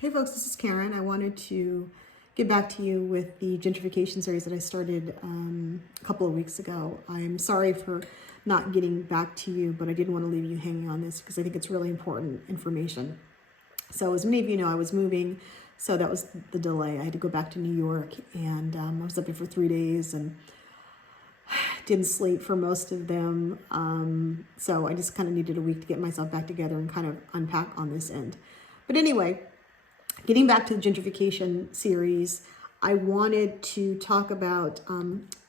Hey folks, this is Karen. I wanted to get back to you with the gentrification series that I started a couple of weeks ago. I'm sorry for not getting back to you, but I didn't want to leave you hanging on this because I think it's really important information. So as many of you know, I was moving, so that was the delay. I had to go back to New York, and I was up there for 3 days and didn't sleep for most of them. So I just kind of needed a week to get myself back together and kind of unpack on this end. But anyway, getting back to the gentrification series, I wanted to talk about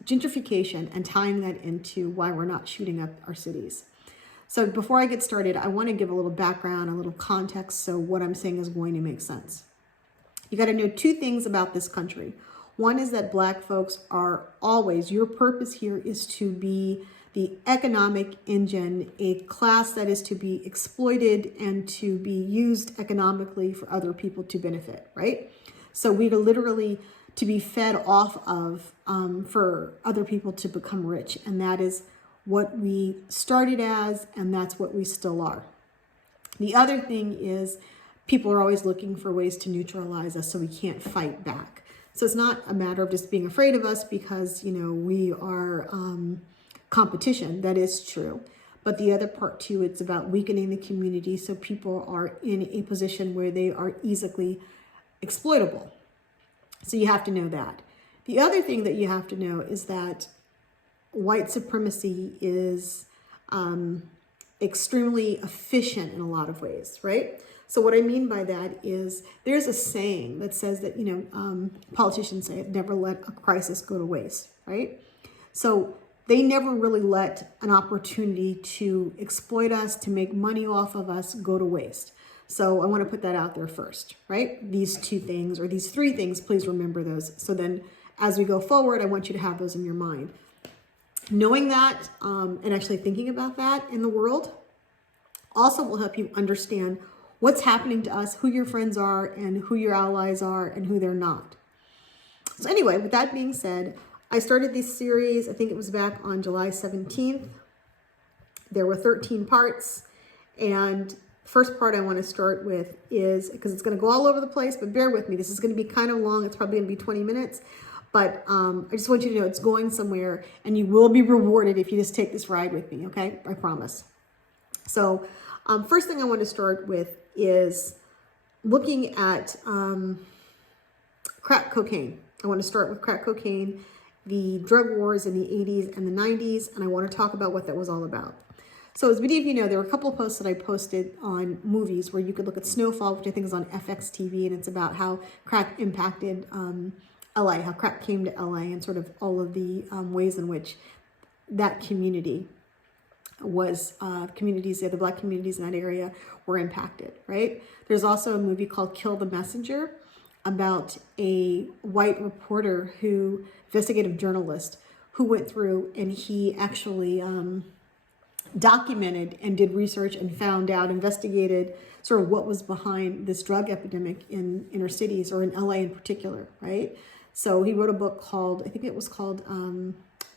gentrification and tying that into why we're not shooting up our cities. So before I get started, I want to give a little background, a little context, so what I'm saying is going to make sense. You got to know 2 things about this country. One is that Black folks are always, your purpose here is to be the economic engine, a class that is to be exploited and to be used economically for other people to benefit, right? So we are literally to be fed off of for other people to become rich. And that is what we started as, and that's what we still are. The other thing is people are always looking for ways to neutralize us so we can't fight back. So it's not a matter of just being afraid of us because, you know, we are competition. That is true. But the other part too, it's about weakening the community so people are in a position where they are easily exploitable. So you have to know that. The other thing that you have to know is that white supremacy is extremely efficient in a lot of ways, right? So what I mean by that is there's a saying that says that, you know, politicians say, never let a crisis go to waste, right? So they never really let an opportunity to exploit us, to make money off of us, go to waste. So I want to put that out there first, right? These 2 things, or these 3 things, please remember those. So then as we go forward, I want you to have those in your mind. Knowing that and actually thinking about that in the world also will help you understand what's happening to us, who your friends are, and who your allies are, and who they're not. So anyway, with that being said, I started this series, I think it was back on July 17th. There were 13 parts. And first part I want to start with is, because it's going to go all over the place, but bear with me. This is going to be kind of long. It's probably going to be 20 minutes. But I just want you to know it's going somewhere, and you will be rewarded if you just take this ride with me, okay? I promise. So first thing I want to start with is looking at crack cocaine. I want to start with crack cocaine, the drug wars in the 80s and the 90s, and I want to talk about what that was all about. So as many of you know, there were a couple of posts that I posted on movies where you could look at Snowfall, which I think is on FX TV, and it's about how crack impacted LA, how crack came to LA, and sort of all of the ways in which that community was, the Black communities in that area were impacted, right? There's also a movie called Kill the Messenger about a white reporter investigative journalist who went through and he actually documented and did research and found out, investigated sort of what was behind this drug epidemic in inner cities, or in LA in particular, right? So he wrote a book called, I think it was called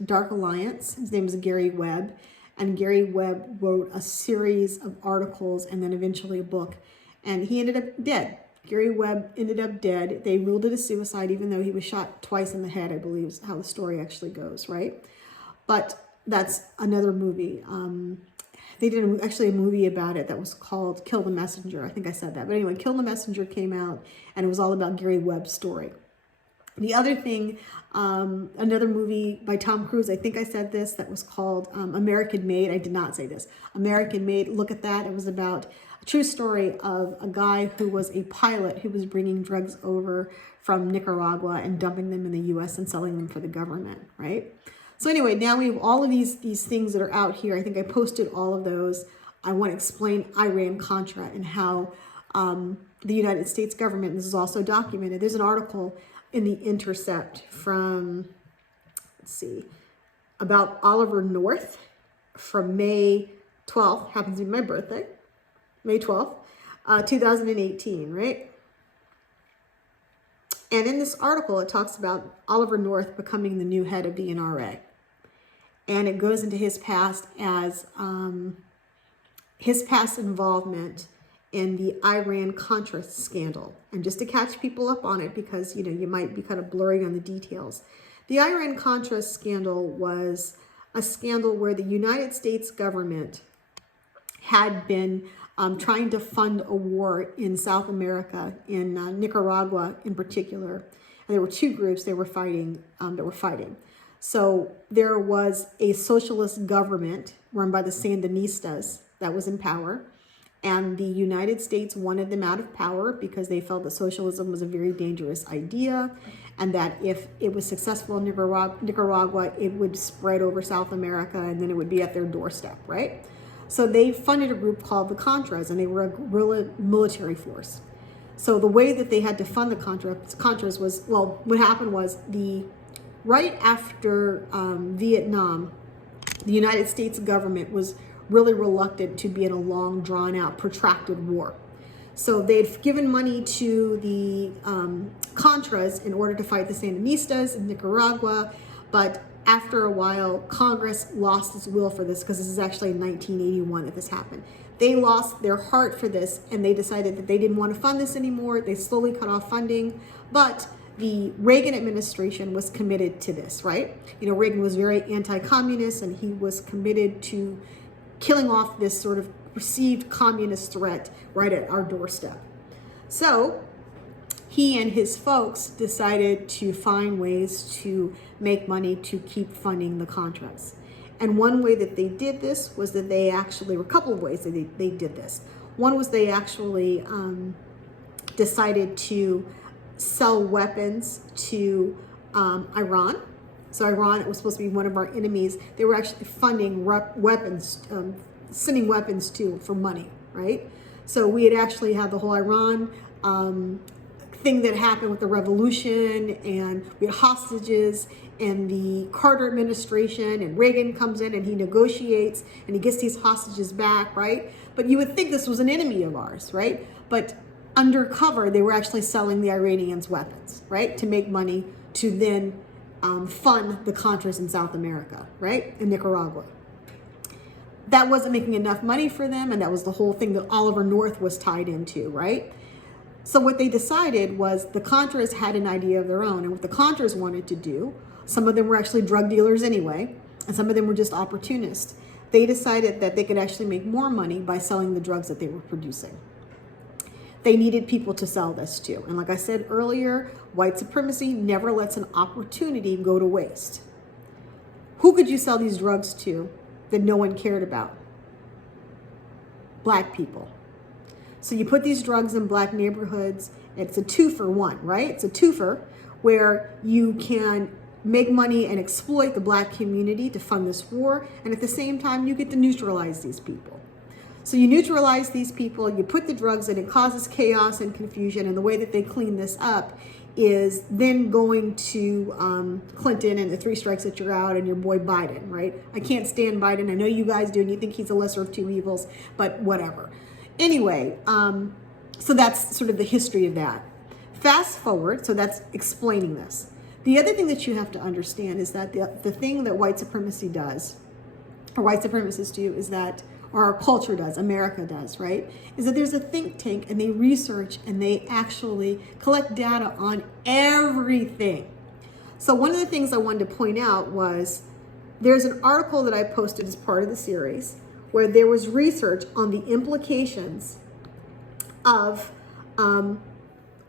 Dark Alliance. His name is Gary Webb. And Gary Webb wrote a series of articles and then eventually a book. And he ended up dead. Gary Webb ended up dead. They ruled it a suicide, even though he was shot twice in the head, I believe is how the story actually goes, right? But that's another movie. They did actually a movie about it that was called Kill the Messenger. I think I said that. But anyway, Kill the Messenger came out, and it was all about Gary Webb's story. The other thing, another movie by Tom Cruise, I think I said this, that was called American Made. I did not say this. American Made, look at that. It was about a true story of a guy who was a pilot who was bringing drugs over from Nicaragua and dumping them in the U.S. and selling them for the government, right? So anyway, now we have all of these things that are out here. I think I posted all of those. I want to explain Iran-Contra and how the United States government, this is also documented. There's an article in The Intercept from, let's see, about Oliver North from May 12th, happens to be my birthday, May 12th, 2018, right? And in this article, it talks about Oliver North becoming the new head of the NRA. And it goes into his past as his past involvement in the Iran-Contra scandal. And just to catch people up on it, because, you might be kind of blurring on the details. The Iran-Contra scandal was a scandal where the United States government had been trying to fund a war in South America, in Nicaragua in particular. And there were two groups that were fighting. So there was a socialist government run by the Sandinistas that was in power. And the United States wanted them out of power because they felt that socialism was a very dangerous idea, and that if it was successful in Nicaragua, it would spread over South America, and then it would be at their doorstep, right? So they funded a group called the Contras, and they were a guerrilla military force. So the way that they had to fund the Contras was, well, what happened was right after Vietnam, the United States government was really reluctant to be in a long, drawn-out, protracted war. So they'd given money to the Contras in order to fight the Sandinistas in Nicaragua, but after a while, Congress lost its will for this, because this is actually in 1981 that this happened. They lost their heart for this, and they decided that they didn't want to fund this anymore. They slowly cut off funding, but the Reagan administration was committed to this, right? Reagan was very anti-communist, and he was committed to killing off this sort of perceived communist threat right at our doorstep. So he and his folks decided to find ways to make money to keep funding the Contras. And one way that they did this was that they actually, or a couple of ways that they did this. One was they actually decided to sell weapons to Iran. So Iran, it was supposed to be one of our enemies. They were actually funding weapons, sending weapons to for money, right? So we had actually had the whole Iran thing that happened with the revolution, and we had hostages, and the Carter administration, and Reagan comes in and he negotiates and he gets these hostages back, right? But you would think this was an enemy of ours, right? But undercover, they were actually selling the Iranians weapons, right? To make money to then fund the Contras in South America, right? In Nicaragua. That wasn't making enough money for them, and that was the whole thing that Oliver North was tied into, right? So what they decided was the Contras had an idea of their own, and what the Contras wanted to do, some of them were actually drug dealers anyway, and some of them were just opportunists. They decided that they could actually make more money by selling the drugs that they were producing. They needed people to sell this to. And like I said earlier, white supremacy never lets an opportunity go to waste. Who could you sell these drugs to that no one cared about? Black people. So you put these drugs in black neighborhoods. It's a two-for-one, right? It's a twofer where you can make money and exploit the black community to fund this war. And at the same time, you get to neutralize these people. So you neutralize these people, you put the drugs in, it causes chaos and confusion, and the way that they clean this up is then going to Clinton and the 3 strikes that you're out and your boy Biden, right? I can't stand Biden. I know you guys do, and you think he's a lesser of two evils, but whatever. Anyway, so that's sort of the history of that. Fast forward, so that's explaining this. The other thing that you have to understand is that the thing that white supremacy does, or white supremacists do, is that, or our culture does, America does, right? Is that there's a think tank and they research and they actually collect data on everything. So one of the things I wanted to point out was there's an article that I posted as part of the series where there was research on the implications of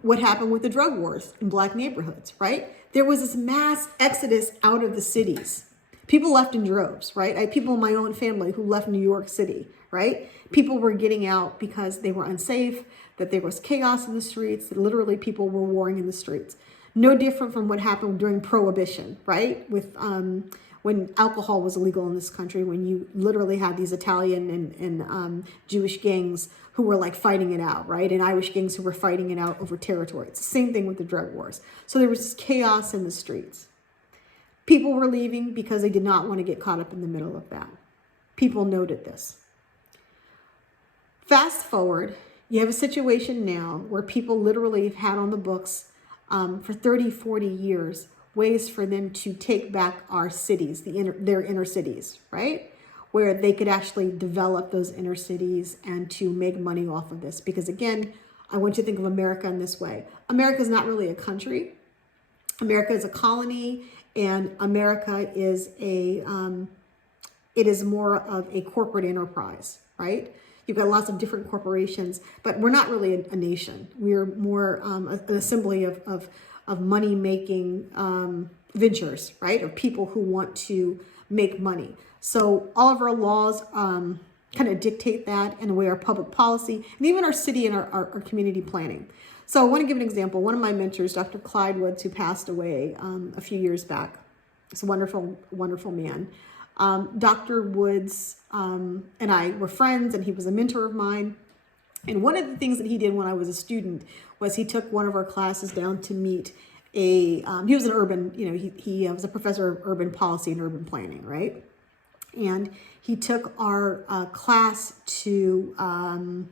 what happened with the drug wars in black neighborhoods, right? There was this mass exodus out of the cities. People left in droves, right? I had people in my own family who left New York City, right? People were getting out because they were unsafe, that there was chaos in the streets, that literally people were warring in the streets. No different from what happened during Prohibition, right? With when alcohol was illegal in this country, when you literally had these Italian and Jewish gangs who were like fighting it out, right? And Irish gangs who were fighting it out over territory. It's the same thing with the drug wars. So there was this chaos in the streets. People were leaving because they did not want to get caught up in the middle of that. People noted this. Fast forward, you have a situation now where people literally have had on the books for 30, 40 years ways for them to take back our cities, their inner cities, right? where they could actually develop those inner cities and to make money off of this. Because again, I want you to think of America in this way. America is not really a country. America is a colony, and America is it is more of a corporate enterprise, right? You've got lots of different corporations, but we're not really a nation. We're more an assembly of money-making ventures, right? Of people who want to make money. So all of our laws kind of dictate that, in a way our public policy, and even our city and our community planning. So I want to give an example. One of my mentors, Dr. Clyde Woods, who passed away a few years back. He's a wonderful, wonderful man. Dr. Woods and I were friends, and he was a mentor of mine. And one of the things that he did when I was a student was he took one of our classes down to meet he was an urban, he was a professor of urban policy and urban planning, right? And he took our class to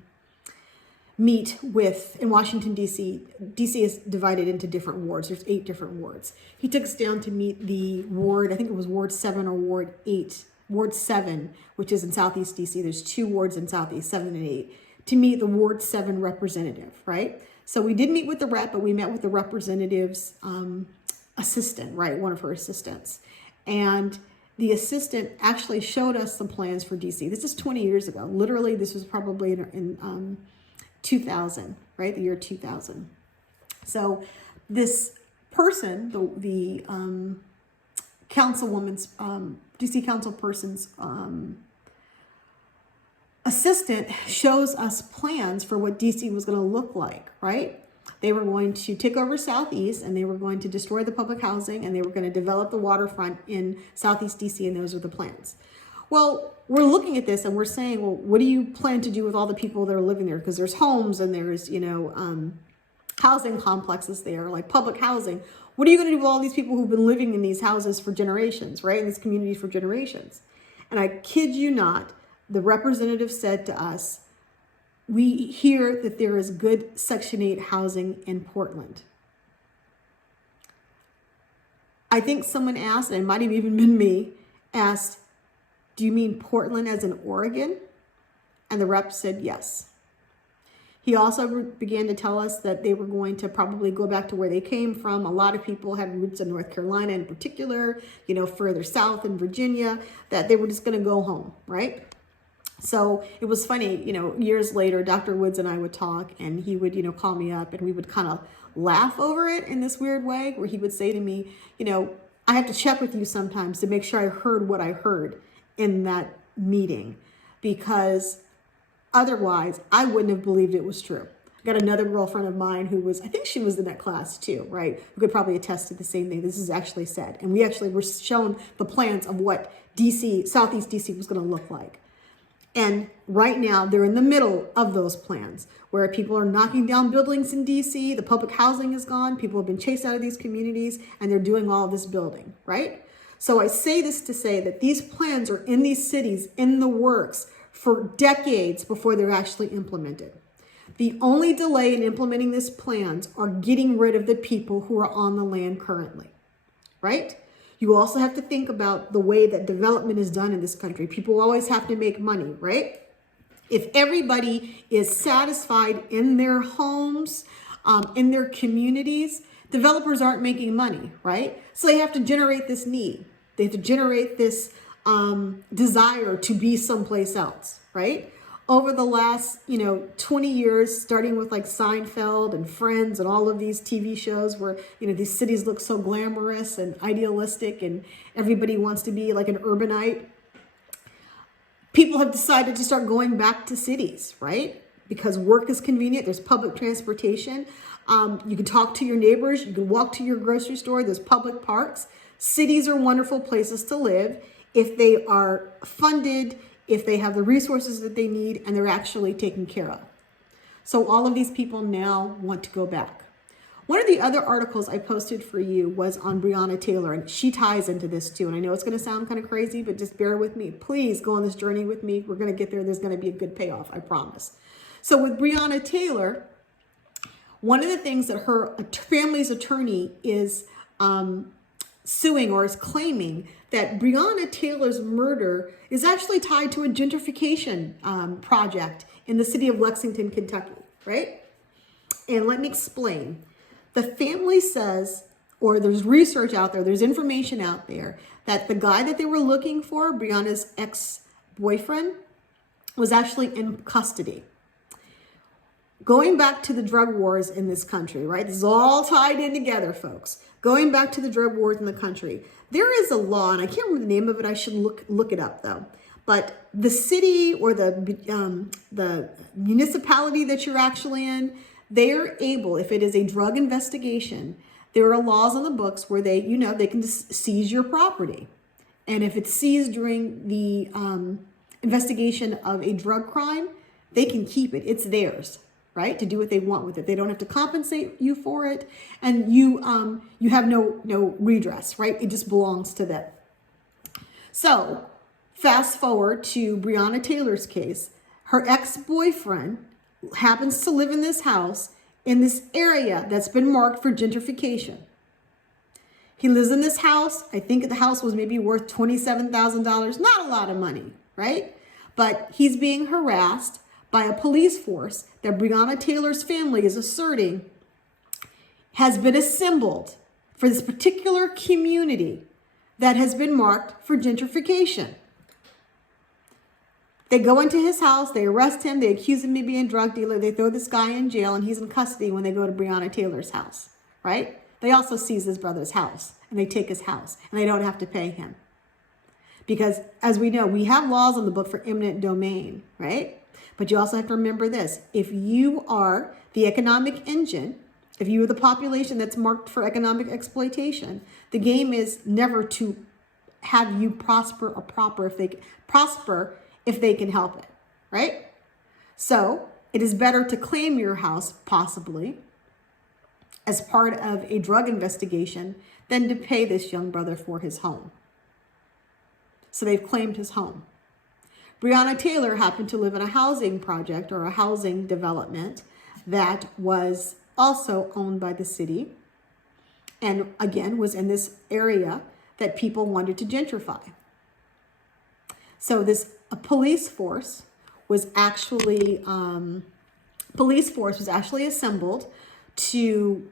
meet with, in Washington, D.C. D.C. is divided into different wards. There's 8 different wards. He took us down to meet the ward, I think it was Ward 7 or Ward 8, Ward 7, which is in Southeast D.C. There's 2 wards in Southeast, 7 and 8, to meet the Ward 7 representative, right? So we did meet with the rep, but we met with the representative's assistant, right? One of her assistants. And the assistant actually showed us some plans for D.C. This is 20 years ago. Literally, this was probably in 2000, right? The year 2000. So this person, the councilwoman's, DC councilperson's assistant shows us plans for what DC was going to look like, right? They were going to take over Southeast, and they were going to destroy the public housing, and they were going to develop the waterfront in Southeast DC, and those are the plans. Well, we're looking at this and we're saying, well, what do you plan to do with all the people that are living there? Because there's homes and there's, housing complexes there, like public housing. What are you going to do with all these people who've been living in these houses for generations, right? In these communities for generations. And I kid you not, the representative said to us, we hear that there is good Section 8 housing in Portland. I think someone asked, and it might have even been me, asked, do you mean Portland as in Oregon? And the rep said yes. He also began to tell us that they were going to probably go back to where they came from. A lot of people had roots in North Carolina in particular, further south in Virginia, that they were just going to go home, right? So it was funny, years later, Dr. Woods and I would talk, and he would, call me up, and we would kind of laugh over it in this weird way, where he would say to me, I have to check with you sometimes to make sure I heard what I heard in that meeting, because otherwise I wouldn't have believed it was true. I got another girlfriend of mine who was, I think she was in that class too, right? Who could probably attest to the same thing. This is actually said. And we actually were shown the plans of what DC, Southeast DC was going to look like. And right now they're in the middle of those plans, where people are knocking down buildings in DC, the public housing is gone, people have been chased out of these communities, and they're doing all of this building, right? So I say this to say that these plans are in these cities, in the works, for decades before they're actually implemented. The only delay in implementing these plans are getting rid of the people who are on the land currently, right? You also have to think about the way that development is done in this country. People always have to make money, right? If everybody is satisfied in their homes, in their communities, developers aren't making money, right? So they have to generate this need. They have to generate this desire to be someplace else, right? Over the last, 20 years, starting with like Seinfeld and Friends and all of these TV shows where, these cities look so glamorous and idealistic and everybody wants to be like an urbanite. People have decided to start going back to cities, right? Because work is convenient. There's public transportation. You can talk to your neighbors. You can walk to your grocery store. There's public parks. Cities are wonderful places to live if they are funded, if they have the resources that they need, and they're actually taken care of. So all of these people now want to go back. One of the other articles I posted for you was on Breonna Taylor, and she ties into this too. And I know it's going to sound kind of crazy, but just bear with me. Please go on this journey with me. We're going to get there. There's going to be a good payoff, I promise. So with Breonna Taylor, one of the things that her family's attorney is suing or is claiming that Breonna Taylor's murder is actually tied to a gentrification project in the city of Lexington, Kentucky, right? And let me explain. The family says, or there's research out there, there's information out there, that the guy that they were looking for, Breonna's ex-boyfriend, was actually in custody. Going back to the drug wars in this country, right? This is all tied in together, folks. Going back to the drug wars in the country, there is a law, and I can't remember the name of it. I should look it up though. But the city or the municipality that you're actually in, they are able, if it is a drug investigation, there are laws on the books where they can just seize your property, and if it's seized during the investigation of a drug crime, they can keep it. It's theirs, right, to do what they want with it. They don't have to compensate you for it, and you have no redress, right? It just belongs to them. So fast forward to Breonna Taylor's case. Her ex-boyfriend happens to live in this house in this area that's been marked for gentrification. He lives in this house. I think the house was maybe worth $27,000. Not a lot of money, right? But he's being harassed by a police force that Breonna Taylor's family is asserting has been assembled for this particular community that has been marked for gentrification. They go into his house, they arrest him, they accuse him of being a drug dealer, they throw this guy in jail, and he's in custody when they go to Breonna Taylor's house, right? They also seize his brother's house, and they take his house, and they don't have to pay him. Because, as we know, we have laws on the book for eminent domain, right? But you also have to remember this. If you are the economic engine, if you are the population that's marked for economic exploitation, the game is never to have you prosper or prosper if they can help it, right? So it is better to claim your house, possibly, as part of a drug investigation than to pay this young brother for his home. So they've claimed his home. Breonna Taylor happened to live in a housing project or a housing development that was also owned by the city, and again was in this area that people wanted to gentrify. So this police force was actually assembled to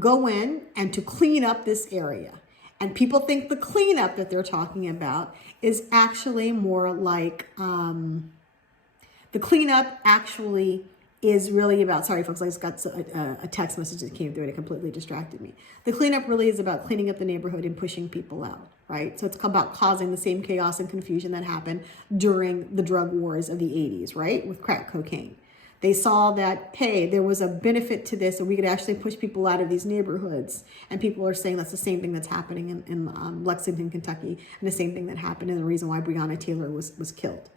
go in and to clean up this area. And people think the cleanup that they're talking about is actually more like the cleanup actually is really about, sorry folks, I just got a text message that came through and it completely distracted me. The cleanup really is about cleaning up the neighborhood and pushing people out, right? So it's about causing the same chaos and confusion that happened during the drug wars of the 80s, right? With crack cocaine. They saw that, hey, there was a benefit to this, and we could actually push people out of these neighborhoods. And people are saying that's the same thing that's happening in Lexington, Kentucky, and the same thing that happened, and the reason why Breonna Taylor was killed.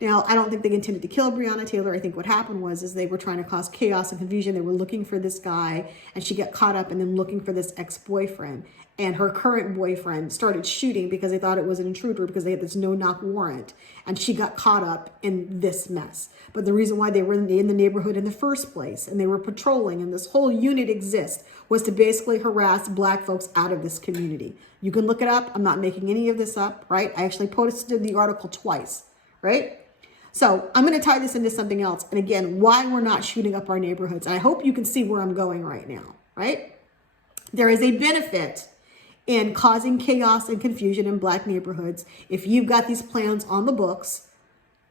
Now, I don't think they intended to kill Breonna Taylor. I think what happened was they were trying to cause chaos and confusion. They were looking for this guy, and she got caught up in them looking for this ex-boyfriend. And her current boyfriend started shooting because they thought it was an intruder because they had this no-knock warrant. And she got caught up in this mess. But the reason why they were in the neighborhood in the first place, and they were patrolling, and this whole unit exists, was to basically harass Black folks out of this community. You can look it up. I'm not making any of this up, right? I actually posted the article twice, right? So I'm going to tie this into something else. And again, why we're not shooting up our neighborhoods. And I hope you can see where I'm going right now, right? There is a benefit in causing chaos and confusion in Black neighborhoods if you've got these plans on the books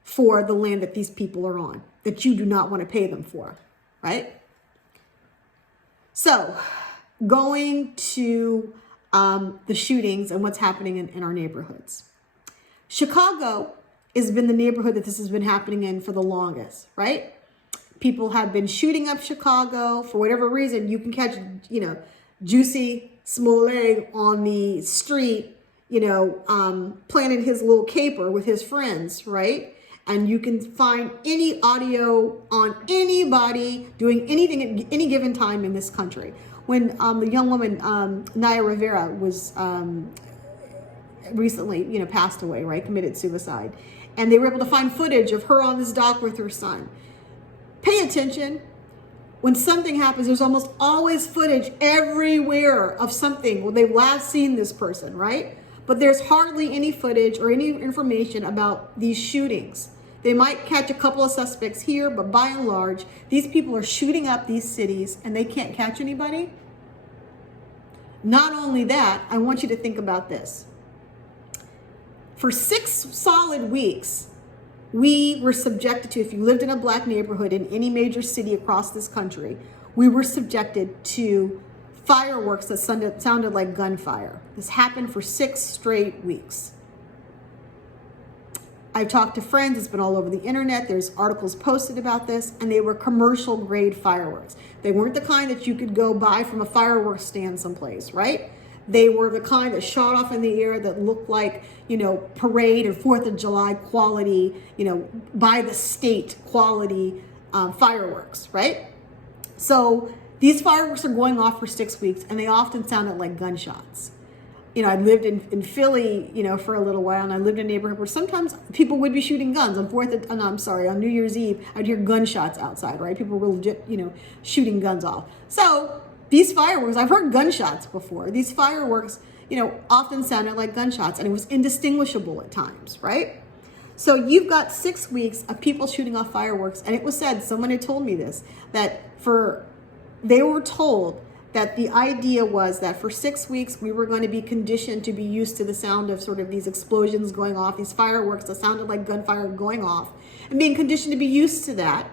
for the land that these people are on, that you do not want to pay them for, right? So going to the shootings and what's happening in our neighborhoods. Chicago has been the neighborhood that this has been happening in for the longest, right? People have been shooting up Chicago for whatever reason. You can catch, Juicy Smollett on the street, planning his little caper with his friends, right? And you can find any audio on anybody doing anything at any given time in this country. When the young woman, Naya Rivera, was recently, passed away, right? Committed suicide. And they were able to find footage of her on this dock with her son. Pay attention. when something happens, there's almost always footage everywhere of something where they've last seen this person, right? But there's hardly any footage or any information about these shootings. They might catch a couple of suspects here, but by and large, these people are shooting up these cities and they can't catch anybody. Not only that, I want you to think about this. For 6 solid weeks, we were subjected to, if you lived in a black neighborhood in any major city across this country, we were subjected to fireworks that sounded like gunfire. This happened for 6 straight weeks. I've talked to friends, it's been all over the internet, there's articles posted about this, and they were commercial grade fireworks. They weren't the kind that you could go buy from a fireworks stand someplace, right? They were the kind that shot off in the air that looked like, parade or 4th of July quality, by the state quality fireworks, right? So these fireworks are going off for 6 weeks and they often sounded like gunshots. I lived in Philly, for a little while, and I lived in a neighborhood where sometimes people would be shooting guns on New Year's Eve. I'd hear gunshots outside, right? People were legit, shooting guns off. So these fireworks, I've heard gunshots before. These fireworks, often sounded like gunshots, and it was indistinguishable at times, right? So you've got 6 weeks of people shooting off fireworks, and it was said, someone had told me this, they were told that the idea was that for 6 weeks, we were going to be conditioned to be used to the sound of sort of these explosions going off, these fireworks that sounded like gunfire going off, and being conditioned to be used to that.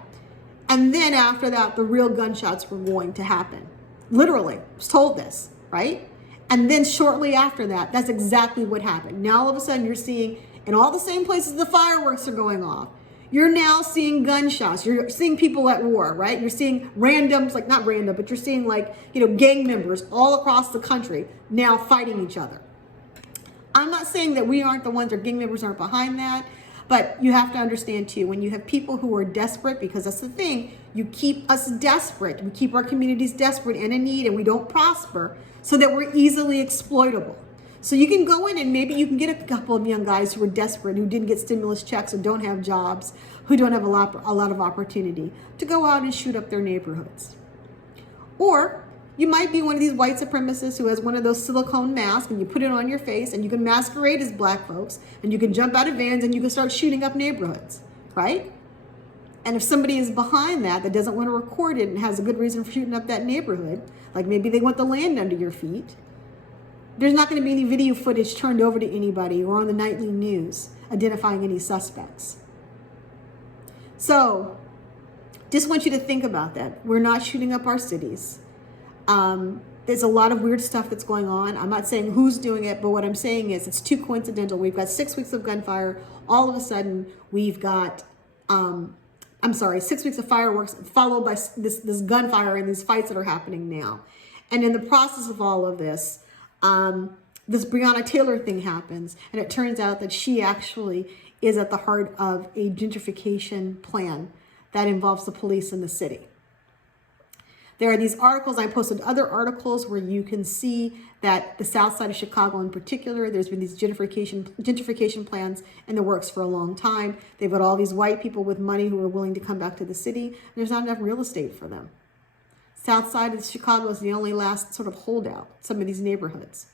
And then after that, the real gunshots were going to happen. Literally, I was told this, right? And then shortly after that, that's exactly what happened. Now all of a sudden you're seeing, in all the same places the fireworks are going off, you're now seeing gunshots. You're seeing people at war, right? You're seeing randoms, like not random, but you're seeing gang members all across the country now fighting each other. I'm not saying that we aren't the ones or gang members aren't behind that, but you have to understand too, when you have people who are desperate, because that's the thing, you keep us desperate. We keep our communities desperate and in need, and we don't prosper so that we're easily exploitable. So you can go in and maybe you can get a couple of young guys who are desperate, who didn't get stimulus checks or don't have jobs, who don't have a lot of opportunity to go out and shoot up their neighborhoods. Or you might be one of these white supremacists who has one of those silicone masks and you put it on your face and you can masquerade as black folks and you can jump out of vans and you can start shooting up neighborhoods, right? And if somebody is behind that doesn't want to record it and has a good reason for shooting up that neighborhood, like maybe they want the land under your feet, there's not going to be any video footage turned over to anybody or on the nightly news identifying any suspects. So just want you to think about that. We're not shooting up our cities. There's a lot of weird stuff that's going on. I'm not saying who's doing it, but what I'm saying is it's too coincidental. We've got 6 weeks of gunfire. All of a sudden, we've got 6 weeks of fireworks followed by this gunfire and these fights that are happening now. And in the process of all of this, this Breonna Taylor thing happens, and it turns out that she actually is at the heart of a gentrification plan that involves the police in the city. There are these articles, I posted other articles where you can see that the south side of Chicago in particular, there's been these gentrification plans in the works for a long time. They've got all these white people with money who are willing to come back to the city, and there's not enough real estate for them. South side of Chicago is the only last sort of holdout, some of these neighborhoods.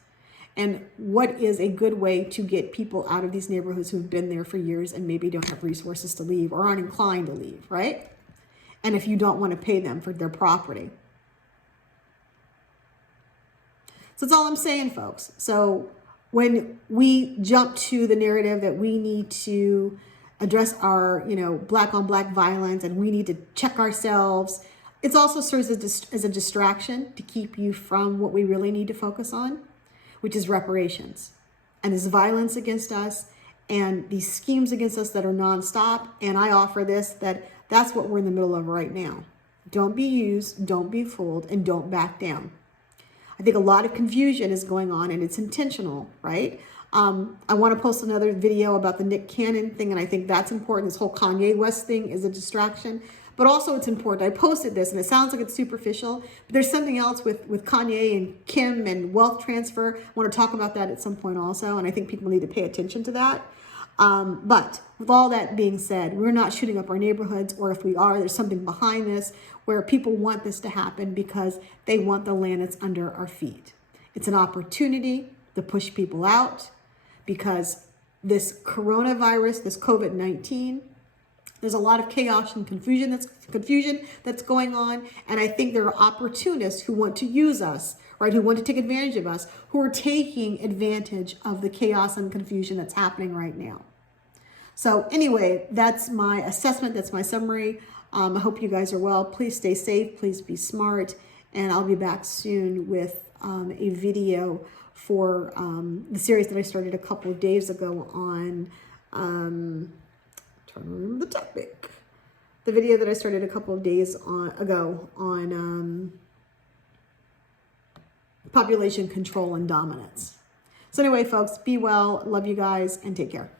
And what is a good way to get people out of these neighborhoods who've been there for years and maybe don't have resources to leave or aren't inclined to leave, right? And if you don't want to pay them for their property. So that's all I'm saying, folks. So when we jump to the narrative that we need to address our, black on black violence and we need to check ourselves, it also serves as a distraction to keep you from what we really need to focus on, which is reparations. And this violence against us and these schemes against us that are nonstop. And I offer that's what we're in the middle of right now. Don't be used, don't be fooled, and don't back down. I think a lot of confusion is going on and it's intentional, right? I want to post another video about the Nick Cannon thing, and I think that's important. This whole Kanye West thing is a distraction. But also it's important. I posted this and it sounds like it's superficial, but there's something else with Kanye and Kim and wealth transfer. I want to talk about that at some point also, and I think people need to pay attention to that. But with all that being said, we're not shooting up our neighborhoods, or if we are, there's something behind this where people want this to happen because they want the land that's under our feet. It's an opportunity to push people out because this coronavirus, this COVID-19, there's a lot of chaos and confusion that's going on. And I think there are opportunists who want to use us, right? Who want to take advantage of us, who are taking advantage of the chaos and confusion that's happening right now. So anyway, that's my assessment. That's my summary. I hope you guys are well. Please stay safe. Please be smart. And I'll be back soon with a video for the series that I started a couple of days ago on, trying to remember the topic. The video that I started a couple of days ago on population control and dominance. So anyway, folks, be well. Love you guys and take care.